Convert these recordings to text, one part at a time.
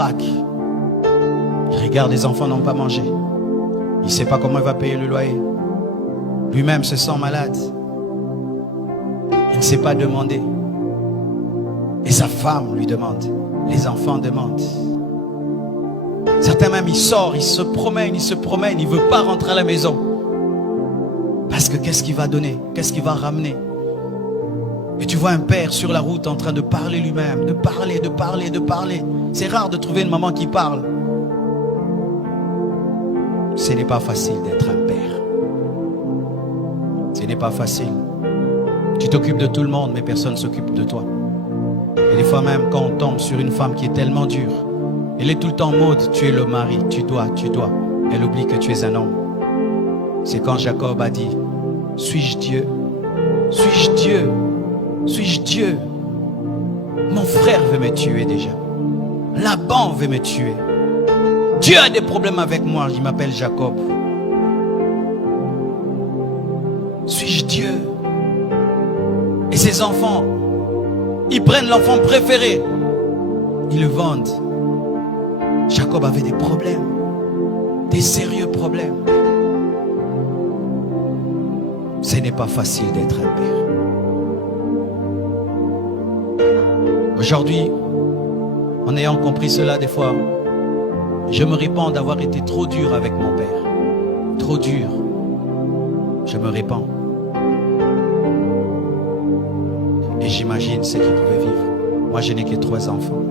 craque. Il regarde, les enfants n'ont pas mangé. Il ne sait pas comment il va payer le loyer. Lui-même se sent malade. Il ne sait pas demander. Et sa femme lui demande. Les enfants demandent. Certains même, il sort, il se promène, il ne veut pas rentrer à la maison. Parce que qu'est-ce qu'il va donner? Qu'est-ce qu'il va ramener? Et tu vois un père sur la route en train de parler lui-même, de parler. C'est rare de trouver une maman qui parle. Ce n'est pas facile d'être un père. Ce n'est pas facile. Tu t'occupes de tout le monde, mais personne ne s'occupe de toi. Et des fois même, quand on tombe sur une femme qui est tellement dure, elle est tout le temps en mode, tu es le mari, tu dois. Elle oublie que tu es un homme. C'est quand Jacob a dit, suis-je Dieu? Suis-je Dieu? Suis-je Dieu? Mon frère veut me tuer déjà. Laban veut me tuer. Dieu a des problèmes avec moi, il m'appelle Jacob. Suis-je Dieu? Et ses enfants, ils prennent l'enfant préféré, ils le vendent. Jacob avait des problèmes, des sérieux problèmes. Ce n'est pas facile d'être un père. Aujourd'hui, en ayant compris cela, des fois, je me répands d'avoir été trop dur avec mon père. Trop dur. Je me répands. Et j'imagine ce qu'il pouvait vivre. Moi, je n'ai que 3 enfants.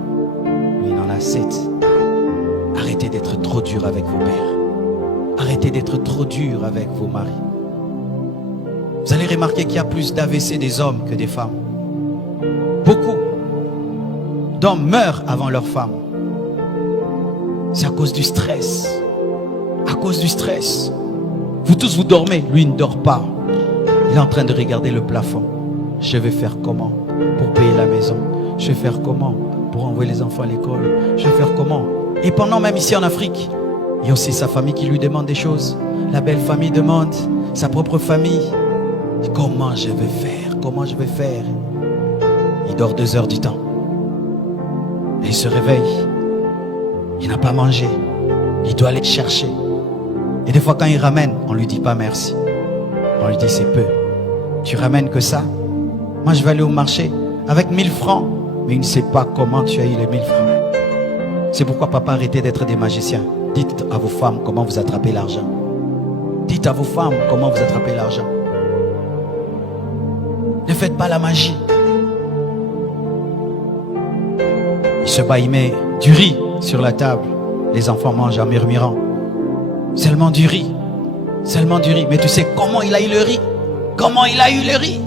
Lui, il en a 7. Arrêtez d'être trop dur avec vos pères. Arrêtez d'être trop dur avec vos maris. Vous allez remarquer qu'il y a plus d'AVC des hommes que des femmes. Beaucoup d'hommes meurent avant leurs femmes. C'est à cause du stress. À cause du stress. Vous tous, vous dormez. Lui, il ne dort pas. Il est en train de regarder le plafond. Je vais faire comment pour payer la maison? Je vais faire comment pour envoyer les enfants à l'école? Je vais faire comment? Et pendant même ici en Afrique, il y a aussi sa famille qui lui demande des choses. La belle famille demande, sa propre famille. Comment je vais faire? Comment je vais faire? Il dort 2 heures du temps. Et il se réveille. Il n'a pas mangé. Il doit aller chercher. Et des fois quand il ramène, on ne lui dit pas merci. On lui dit c'est peu. Tu ramènes que ça? Moi je vais aller au marché avec 1000 francs. Mais il ne sait pas comment tu as eu les 1000 francs. C'est pourquoi papa, arrêtez d'être des magiciens. Dites à vos femmes comment vous attrapez l'argent. Dites à vos femmes comment vous attrapez l'argent. Ne faites pas la magie. Il se bat, il met du riz sur la table. Les enfants mangent en murmurant. Seulement du riz. Seulement du riz. Mais tu sais comment il a eu le riz? Comment il a eu le riz?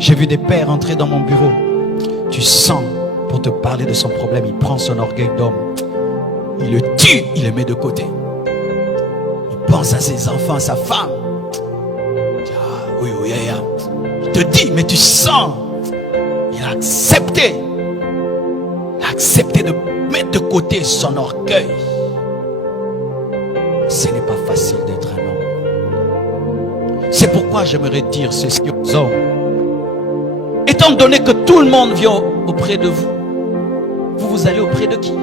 J'ai vu des pères entrer dans mon bureau. Tu sens, pour te parler de son problème, il prend son orgueil d'homme. Il le tue, il le met de côté. Il pense à ses enfants, à sa femme. Oui, il te dit, mais tu sens. Il a accepté. Il a accepté de mettre de côté son orgueil. Ce n'est pas facile d'être un homme. C'est pourquoi j'aimerais dire ceci aux hommes. Étant donné que tout le monde vient auprès de vous, vous allez auprès de qui?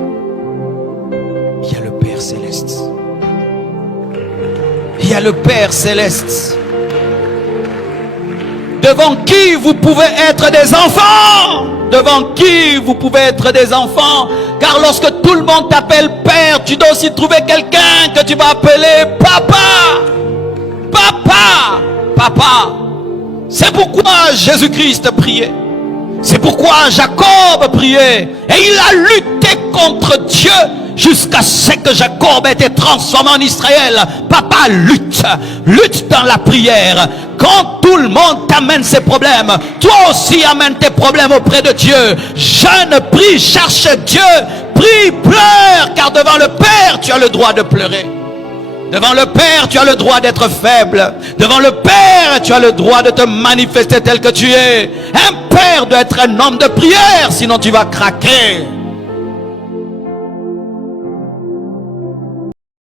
Il y a le Père Céleste. Il y a le Père Céleste. Devant qui vous pouvez être des enfants. Devant qui vous pouvez être des enfants. Car lorsque tout le monde t'appelle Père, tu dois aussi trouver quelqu'un que tu vas appeler Papa. Papa. Papa. C'est pourquoi Jésus-Christ priait. C'est pourquoi Jacob priait. Et il a lutté contre Dieu jusqu'à ce que Jacob ait été transformé en Israël. Papa, lutte. Lutte dans la prière. Quand tout le monde t'amène ses problèmes, toi aussi amène tes problèmes auprès de Dieu. Jeûne, prie, cherche Dieu. Prie, pleure. Car devant le Père, tu as le droit de pleurer. Devant le Père, tu as le droit d'être faible. Devant le Père, tu as le droit de te manifester tel que tu es. Un père doit être un homme de prière, sinon tu vas craquer.